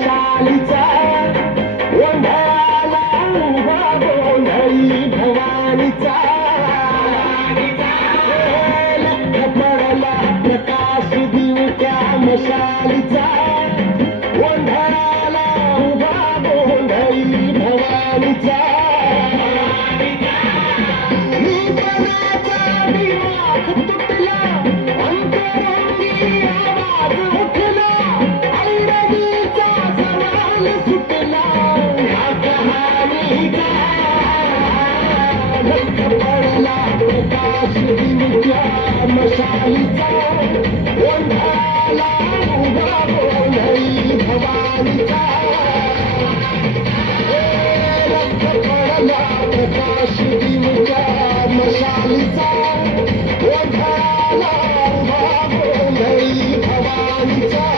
मशालीचा ओंढाला उभा गोंधळी भवानीचा लख पडला प्रकाश दिवट्या मशालीचा ओंढाला उभा गोंधळी भवानीचा नूतनाचा दिमाग तुटला अंतरंगी आवाज उठला ऐरणीचा सवाल सुटला ह्या कहाणीचा लख पडला प्रकाश दिवट्या मशालीचा ओंढाला उभा गोंधळी भवानीचा लख पडला प्रकाश दिवट्या मशालीचा ओंढाला उभा गोंधळी भवानीचा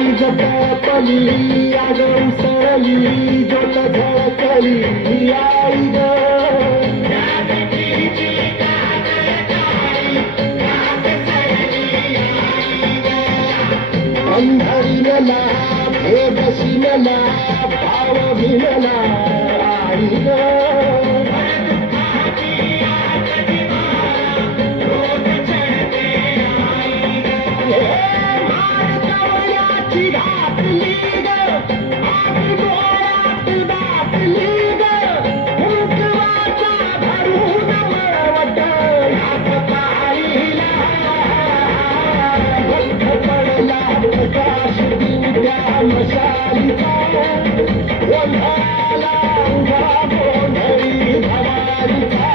झळकली आगं उसळली जोत झळकली आई ग अंधारीला भेदशीला भाव भिनला आई ग मशालीचा ओंढाला उभा गोंधळी भवानीचा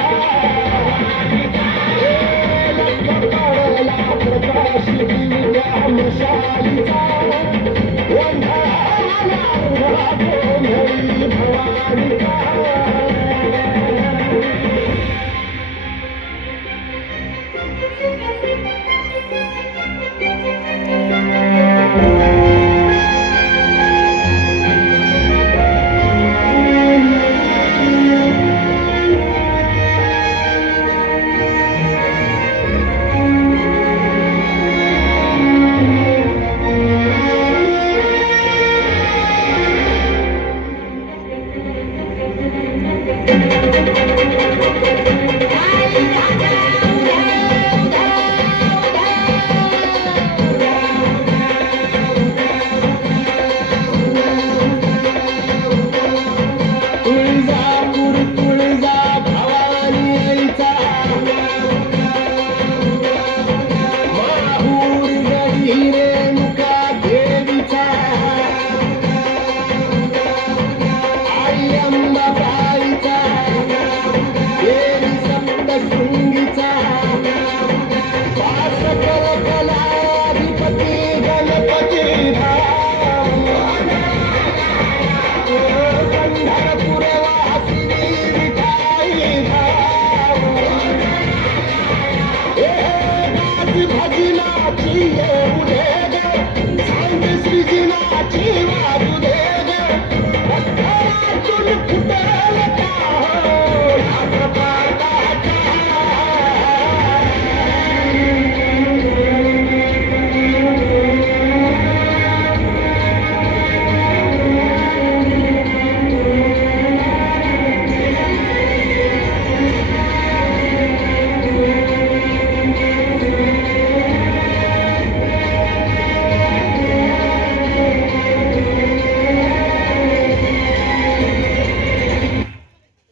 लख पडला प्रकाश दिवट्या मशालीचा ओंढाला उभा गोंधळी भवानीचा भजनाची